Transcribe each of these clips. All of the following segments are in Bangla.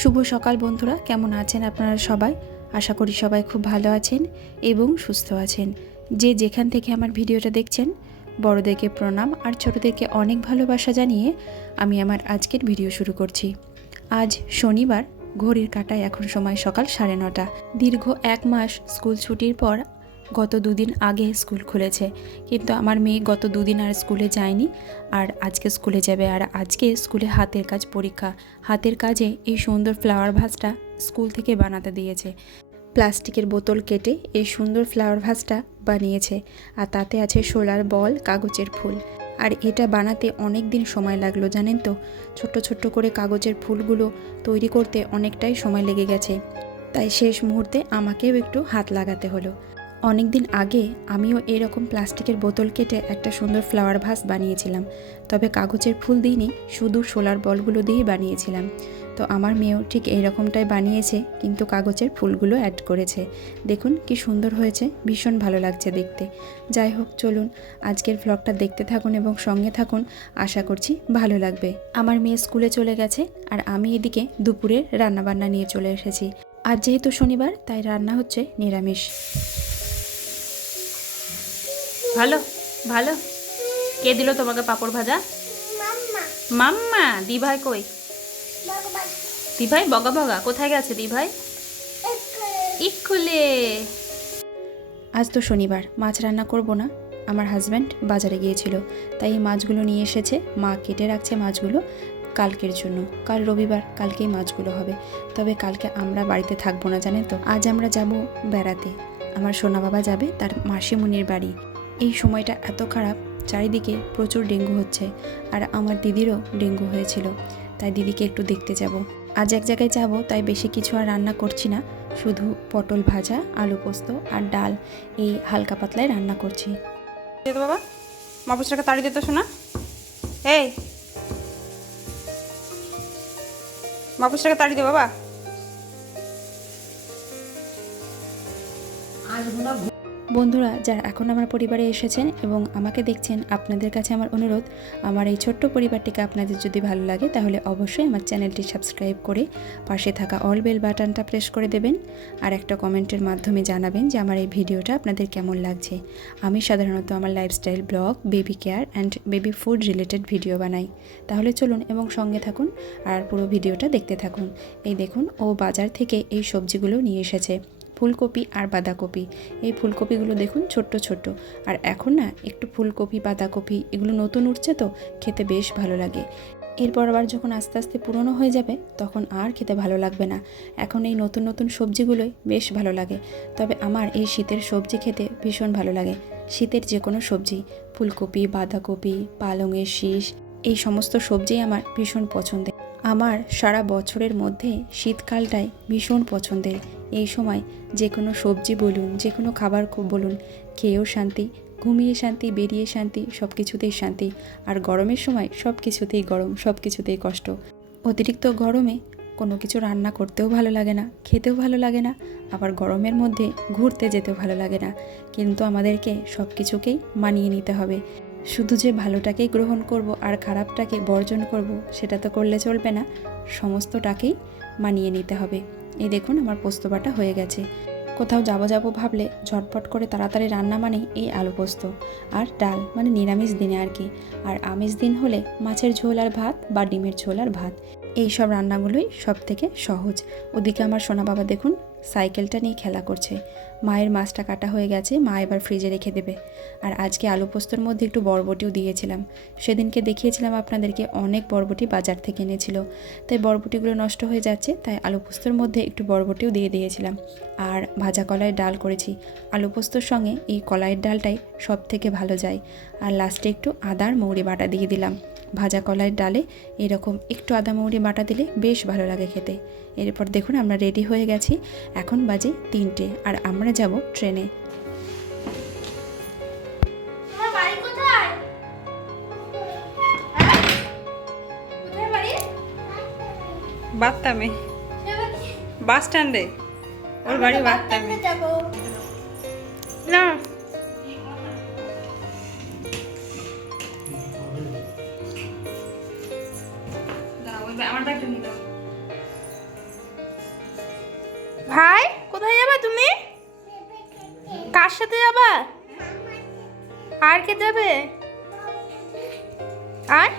শুভ সকাল বন্ধুরা, কেমন আছেন আপনারা সবাই? আশা করি সবাই খুব ভালো আছেন এবং সুস্থ আছেন। যে যেখান থেকে আমার ভিডিওটা দেখছেন, বড়দেরকে প্রণাম আর ছোটদেরকে অনেক ভালোবাসা জানিয়ে আমি আমার আজকের ভিডিও শুরু করছি। আজ শনিবার, ঘড়ির কাঁটায় এখন সময় সকাল 9:30। দীর্ঘ 1 মাস স্কুল ছুটির পর গত দুদিন আগে স্কুল খুলেছে, কিন্তু আমার মেয়ে গত দুদিন আর স্কুলে যায়নি, আর আজকে স্কুলে যাবে। আর আজকে স্কুলে হাতের কাজ পরীক্ষা। হাতের কাজে এই সুন্দর ফ্লাওয়ার ভাসটা স্কুল থেকে বানাতে দিয়েছে। প্লাস্টিকের বোতল কেটে এই সুন্দর ফ্লাওয়ার ভাসটা বানিয়েছে, আর তাতে আছে শোলার বল, কাগজের ফুল। আর এটা বানাতে অনেক দিন সময় লাগলো, জানেন তো। ছোট্ট ছোট্ট করে কাগজের ফুলগুলো তৈরি করতে অনেকটাই সময় লেগে গেছে, তাই শেষ মুহূর্তে আমাকেও একটু হাত লাগাতে হলো। অনেক দিন আগে আমিও এরকম প্লাস্টিকের বোতল কেটে একটা সুন্দর ফ্লাওয়ার ভাস বানিয়েছিলাম, তবে কাগজের ফুল দিইনি, শুধু সোলার বলগুলো দিয়েই বানিয়েছিলাম। তো আমার মেয়েও ঠিক এইরকমটাই বানিয়েছে, কিন্তু কাগজের ফুলগুলো অ্যাড করেছে। দেখুন কি সুন্দর হয়েছে, ভীষণ ভালো লাগছে দেখতে। যাই হোক, চলুন আজকের ভ্লগটা দেখতে থাকুন এবং সঙ্গে থাকুন, আশা করছি ভালো লাগবে। আমার মেয়ে স্কুলে চলে গেছে, আর আমি এদিকে দুপুরের রান্নাবান্না নিয়ে চলে এসেছি। আজ যেহেতু শনিবার, তাই রান্না হচ্ছে নিরামিষ। ভালো ভালো। কে দিল তোমাকে পাপড় ভাজা? মাম্মা। দিভাই কই? দিভাই বগা বগা কোথায় গেছে? দিভাই ইকুলে। আজ তো শনিবার, মাছ রান্না করব না। আমার হাজব্যান্ড বাজারে গিয়েছিল, তাই এই মাছগুলো নিয়ে এসেছে। মা কেটে রাখছে মাছগুলো কালকের জন্য। কাল রবিবার, কালকেই মাছগুলো হবে। তবে কালকে আমরা বাড়িতে থাকবো না, জানেন তো। আজ আমরা যাব বেড়াতে। আমার সোনা বাবা যাবে তার মাসিমণির বাড়ি। এই সময়টা এত খারাপ, চারিদিকে প্রচুর ডেঙ্গু হচ্ছে, আর আমার দিদিরও ডেঙ্গু হয়েছিল, তাই দিদিকে একটু দেখতে যাব। আজ এক জায়গায় যাব, তাই বেশি কিছু আর রান্না করছি না, শুধু পটল ভাজা, আলু পোস্ত আর ডাল, এই হালকা পাতলায় রান্না করছি। বাবা, মাপুসটাকে তাড়ি দিত শোনা। এই মাপুসটাকে তাড়ি দে বাবা। বন্ধুরা, যারা এখন আমার পরিবারে এসেছেন এবং আমাকে দেখছেন, আপনাদের কাছে আমার অনুরোধ, আমার এই ছোট্ট পরিবারটিকে আপনাদের যদি ভালো লাগে, তাহলে অবশ্যই আমার চ্যানেলটি সাবস্ক্রাইব করে পাশে থাকা অল বেল বাটনটা প্রেস করে দেবেন, আর একটা কমেন্টের মাধ্যমে জানাবেন যে আমার এই ভিডিওটা আপনাদের কেমন লাগছে। আমি সাধারণত আমার lifestyle blog, baby care and baby food related video বানাই। তাহলে চলুন এবং সঙ্গে থাকুন আর পুরো ভিডিওটা দেখতে থাকুন। এই দেখুন, ও বাজার থেকে এই সবজিগুলো নিয়ে এসেছে, ফুলকপি আর বাঁধাকপি। এই ফুলকপিগুলো দেখুন ছোট্ট ছোট্ট, আর এখন না একটু ফুলকপি বাঁধাকপি এগুলো নতুন উঠছে, তো খেতে বেশ ভালো লাগে। এরপর আবার যখন আস্তে আস্তে পুরনো হয়ে যাবে, তখন আর খেতে ভালো লাগবে না। এখন এই নতুন নতুন সবজিগুলোই বেশ ভালো লাগে। তবে আমার এই শীতের সবজি খেতে ভীষণ ভালো লাগে। শীতের যে কোনো সবজি, ফুলকপি, বাঁধাকপি, পালংয়ের শীষ, এই সমস্ত সবজি আমার ভীষণ পছন্দের। আমার সারা বছরের মধ্যে শীতকালটাই ভীষণ পছন্দের। এই সময় যে কোনো সবজি বলুন, যে কোনো খাবার বলুন, খেয়েও শান্তি, ঘুমিয়ে শান্তি, বেরিয়ে শান্তি, সব কিছুতেই শান্তি। আর গরমের সময় সব কিছুতেই গরম, সব কিছুতেই কষ্ট। অতিরিক্ত গরমে কোনো কিছু রান্না করতেও ভালো লাগে না, খেতেও ভালো লাগে না, আবার গরমের মধ্যে ঘুরতে যেতেও ভালো লাগে না। কিন্তু আমাদেরকে সব কিছুকেই মানিয়ে নিতে হবে। শুধু যে ভালোটাকেই গ্রহণ করব আর খারাপটাকে বর্জন করব, সেটা তো করলে চলবে না। সমস্তটাকেই মানিয়ে নিতে হবে। এই দেখুন, আমার পোস্ত বাটা হয়ে গেছে। কোথাও যাব ভাবলে ঝটপট করে তাড়াতাড়ি রান্না মানেই এই আলু পোস্ত আর ডাল, মানে নিরামিষ দিনে আর কি। আর আমিষ দিন হলে মাছের ঝোল আর ভাত, বা ডিমের ঝোল আর ভাত। এই সব রান্নাগুলোই সব থেকে সহজ। ওদিকে আমার সোনা বাবা দেখুন সাইকেলটা নিয়ে খেলা করছে। মায়ের মাছটা কাটা হয়ে গেছে, মা এবার ফ্রিজে রেখে দেবে। আর আজকে আলু পোস্তর মধ্যে একটু বরবটিও দিয়েছিলাম। সেদিনকে দেখিয়েছিলাম আপনাদেরকে, অনেক বরবটি বাজার থেকে এনেছিল, তাই বরবটিগুলো নষ্ট হয়ে যাচ্ছে, তাই আলু পোস্তর মধ্যে একটু বরবটিও দিয়ে দিয়েছিলাম। আর ভাজা কলাইয়ের ডাল করেছি। আলু পোস্তর সঙ্গে এই কলাইয়ের ডালটাই সব থেকে ভালো যায়। আর লাস্টে একটু আদার মৌরি বাটা দিয়ে দিলাম। ভাজা কলাইয়ের ডালে এরকম একটু আদা মৌরি বাটা দিলে বেশ ভালো লাগে খেতে। এরপর দেখুন আমরা রেডি হয়ে গেছি। এখন বাজে 3টে, আর আমরা যাব ট্রেনে। বাথটামে, বাস স্ট্যান্ডে। ওর বাড়ি বাথটামে। না আমার ব্যাগটা নিয়ে দাও। ভাই কোথায় যাবা তুমি? কার সাথে যাবা? আর কে যাবে? আর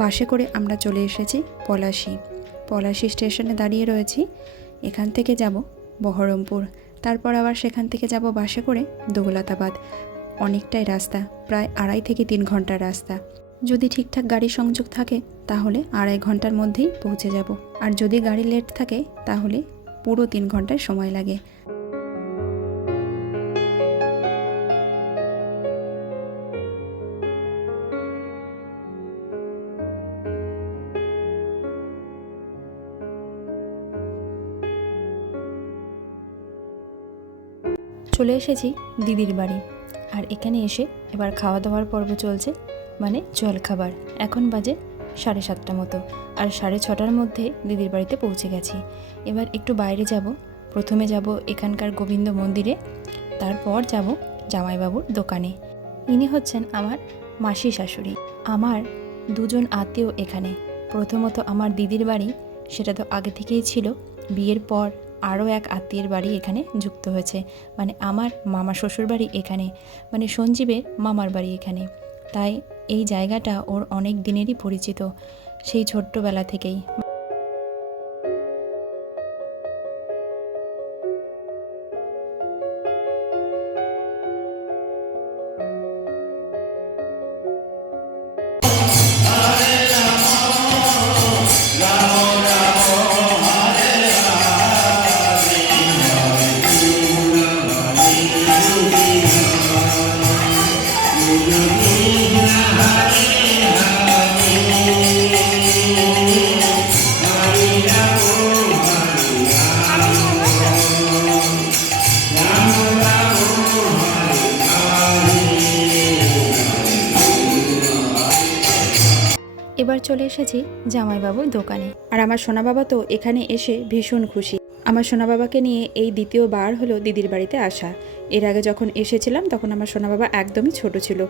বাসে করে আমরা চলে এসেছি পলাশী স্টেশনে দাঁড়িয়ে রয়েছি। এখান থেকে যাব বহরমপুর, তারপর আবার সেখান থেকে যাব বাসে করে দৌলতাবাদ। অনেকটাই রাস্তা, প্রায় 2.5 থেকে 3 ঘন্টার রাস্তা। যদি ঠিকঠাক গাড়ি সংযোগ থাকে তাহলে 2.5 ঘন্টার মধ্যেই পৌঁছে যাব, আর যদি গাড়ি লেট থাকে তাহলে পুরো 3 ঘন্টার সময় লাগে। চলে এসেছি দিদির বাড়ি, আর এখানে এসে এবার খাওয়া দাওয়ার পর্ব চলছে, মানে জলখাবার। এখন বাজে 7:30 মতো, আর 6:30টার মধ্যে দিদির বাড়িতে পৌঁছে গেছি। এবার একটু বাইরে যাব। প্রথমে যাব এখানকার গোবিন্দ মন্দিরে, তারপর যাব জামাইবাবুর দোকানে। ইনি হচ্ছেন আমার মাসি শাশুড়ি। আমার 2 জন আত্মীয় এখানে। প্রথমত আমার দিদির বাড়ি, সেটা তো আগে থেকেই ছিল। বিয়ের পর আরও এক আত্মীয়ের বাড়ি এখানে যুক্ত হয়েছে, মানে আমার মামা শ্বশুর বাড়ি এখানে, মানে সঞ্জীবের মামার বাড়ি এখানে। তাই এই জায়গাটা ওর অনেক দিনেরই পরিচিত, সেই ছোট্টবেলা থেকেই। এবার চলে এসেছি জামাইবাবুর দোকানে, আর আমার সোনা বাবা তো এখানে এসে ভীষণ খুশি। আমার সোনা বাবাকে নিয়ে এই দ্বিতীয়বার হলো দিদির বাড়িতে আসা। এর আগে যখন এসেছিলাম তখন আমার সোনা বাবা একদমই ছোট ছিল,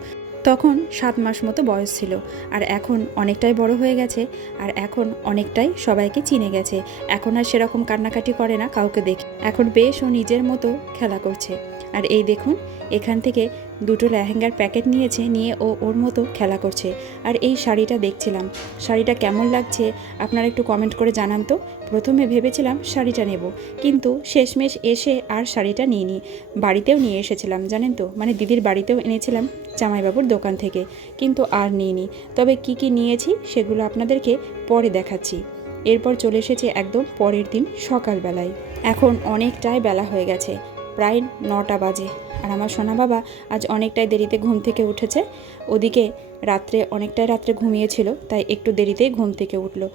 তখন 7 মাস মতো বয়স ছিল। আর এখন অনেকটাই বড় হয়ে গেছে, আর এখন অনেকটাই সবাইকে চিনে গেছে। এখন আর সেরকম কান্নাকাটি করে না কাউকে দেখে, এখন বেশ ও নিজের মতো খেলা করছে। আর এই দেখুন, এখান থেকে 2টো লেহেঙ্গার প্যাকেট নিয়েছে, নিয়ে ও ওর মতো খেলা করছে। আর এই শাড়িটা দেখছিলাম, শাড়িটা কেমন লাগছে আপনারা একটু কমেন্ট করে জানান তো। প্রথমে ভেবেছিলাম শাড়িটা নেব, কিন্তু শেষমেশ এসে আর শাড়িটা নিইনি। বাড়িতেও নিয়ে এসেছিলাম জানেন তো, মানে দিদির বাড়িতেও এনেছিলাম জামাইবাবুর দোকান থেকে, কিন্তু আর নিইনি। তবে কি কি নিয়েছি সেগুলো আপনাদেরকে পরে দেখাচ্ছি। এরপর চলে এসেছি একদম পরের দিন সকালবেলায়। এখন অনেকটাই বেলা হয়ে গেছে, প্রায় 9টা বাজে। আর আমার সোনা বাবা আজ অনেকটাই দেরিতে ঘুম থেকে উঠেছে। ওদিকে অনেকটাই রাত্রে ঘুমিয়েছিল, তাই একটু দেরিতেই ঘুম থেকে উঠলো।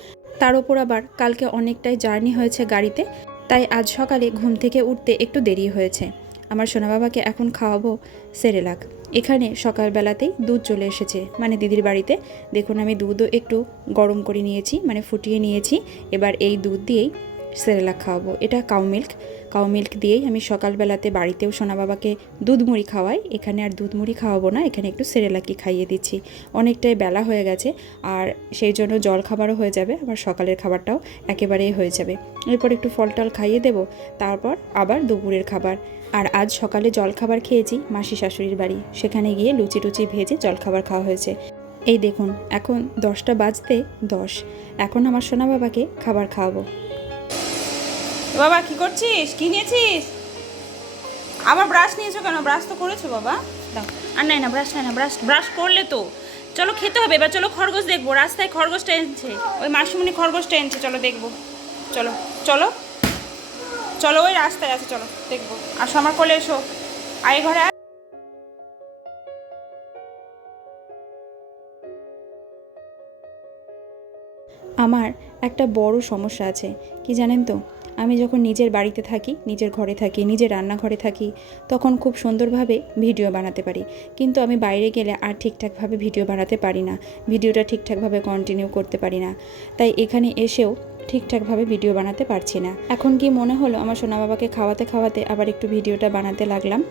তার উপর আবার কালকে অনেকটাই জার্নি হয়েছে গাড়িতে, তাই আজ সকালে ঘুম থেকে উঠতে একটু দেরি হয়েছে। আমার সোনা বাবাকে এখন খাওয়াবো সেরেলাক। এখানে সকালবেলাতেই দুধ চলে এসেছে, মানে দিদির বাড়িতে। দেখুন আমি দুধও একটু গরম করে নিয়েছি, মানে ফুটিয়ে নিয়েছি। এবার এই দুধ দিয়েই সেরেলাক খাওয়াবো। এটা কাউ মিল্ক দিয়েই আমি সকালবেলাতে বাড়িতেও সোনা বাবাকে দুধ মুড়ি খাওয়াই। এখানে আর দুধ মুড়ি খাওয়াবো না, এখানে একটু সেরেলাকই খাইয়ে দিচ্ছি। অনেকটাই বেলা হয়ে গেছে, আর সেই জন্য জল খাবারও হয়ে যাবে, আবার সকালের খাবারটাও একেবারেই হয়ে যাবে। এরপর একটু ফল টল খাইয়ে দেবো, তারপর আবার দুপুরের খাবার। আর আজ সকালে জলখাবার খেয়েছি মাসি শাশুড়ির বাড়ি, সেখানে গিয়ে লুচি টুচি ভেজে জলখাবার খাওয়া হয়েছে। এই দেখুন এখন 10টা বাজতে 10, এখন আমার সোনা বাবাকে খাবার খাওয়াবো। বাবা কি করছিস? কি নিয়েছিস? আবার ব্রাশ নিয়েছো কেন? ব্রাশ তো করেছো বাবা। দাও। আর নাই না, ব্রাশ করলে তো। চলো খেতে হবে এবার, চলো খরগোশ দেখবো। রাস্তায় খরগোশ টেনছে, ওই মাসিমণি খরগোশ টেনছে, চলো দেখবো। চলো চলো চলো, ওই রাস্তায় আছে, চলো দেখবো। আসো আমার কোলে এসো, আয় ঘরে। আমার একটা বড় সমস্যা আছে, কি জানেন তো? আমি যখন নিজের বাড়িতে থাকি, নিজের ঘরে থাকি, নিজের রান্নাঘরে থাকি, তখন খুব সুন্দরভাবে ভিডিও বানাতে পারি। কিন্তু আমি বাইরে গেলে আর ঠিকঠাকভাবে ভিডিও বানাতে পারি না, ভিডিওটা ঠিকঠাকভাবে কন্টিনিউ করতে পারি না। তাই এখানে এসেও ঠিকঠাকভাবে ভিডিও বানাতে পারছি না। এখন কি মনে হলো, আমার সোনা বাবাকে খাওয়াতে খাওয়াতে আবার একটু ভিডিওটা বানাতে লাগলাম।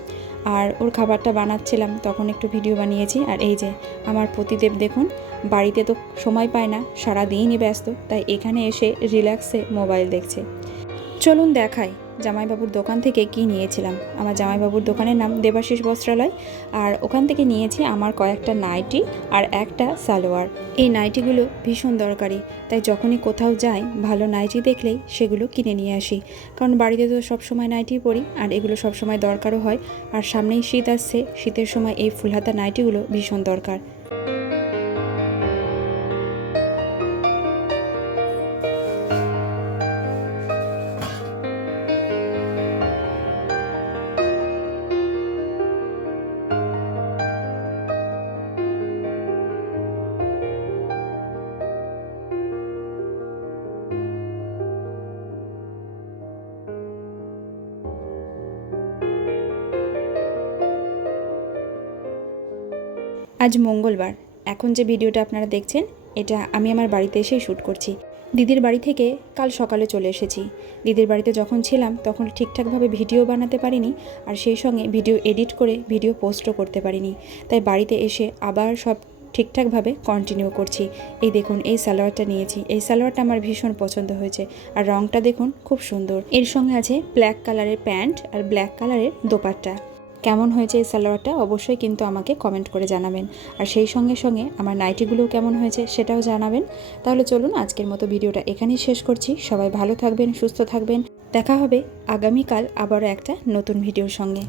আর ওর খাবারটা বানাচ্ছিলাম, তখন একটু ভিডিও বানিয়েছি। আর এই যে আমার পতিদেব দেখুন, বাড়িতে তো সময় পায় না, সারাদিনই ব্যস্ত, তাই এখানে এসে রিল্যাক্সে মোবাইল দেখছে। চলুন দেখাই জামাইবাবুর দোকান থেকে কি নিয়েছিলাম। আমার জামাইবাবুর দোকানের নাম দেবাশিস বস্ত্রালয়, আর ওখান থেকে নিয়েছি আমার কয়েকটা নাইটি আর একটা সালোয়ার। এই নাইটিগুলো ভীষণ দরকারি, তাই যখনই কোথাও যাই ভালো নাইটি দেখলেই সেগুলো কিনে নিয়ে আসি। কারণ বাড়িতে তো সবসময় নাইটি পরি, আর এগুলো সবসময় দরকারও হয়। আর সামনেই শীত আসছে, শীতের সময় এই ফুলহাতা নাইটিগুলো ভীষণ দরকার। আজ মঙ্গলবার। এখন যে ভিডিওটা আপনারা দেখছেন, এটা আমি আমার বাড়িতে এসেই শ্যুট করছি। দিদির বাড়ি থেকে কাল সকালে চলে এসেছি। দিদির বাড়িতে যখন ছিলাম তখন ঠিকঠাকভাবে ভিডিও বানাতে পারিনি, আর সেই সঙ্গে ভিডিও এডিট করে ভিডিও পোস্টও করতে পারিনি। তাই বাড়িতে এসে আবার সব ঠিকঠাকভাবে কন্টিনিউ করছি। এই দেখুন, এই সালোয়ারটা নিয়েছি। এই সালোয়ারটা আমার ভীষণ পছন্দ হয়েছে, আর রঙটা দেখুন খুব সুন্দর। এর সঙ্গে আছে ব্ল্যাক কালারের প্যান্ট আর ব্ল্যাক কালারের দোপাট্টা। কেমন হয়েছে এই সালোয়ারটা অবশ্যই কিন্তু আমাকে কমেন্ট করে জানাবেন। আর সেই সঙ্গে সঙ্গে আমার নাইটিগুলোও কেমন হয়েছে সেটাও জানাবেন। তাহলে চলুন আজকের মতো ভিডিওটা এখানেই শেষ করছি। সবাই ভালো থাকবেন, সুস্থ থাকবেন। দেখা হবে আগামীকাল আবারও একটা নতুন ভিডিওর সঙ্গে।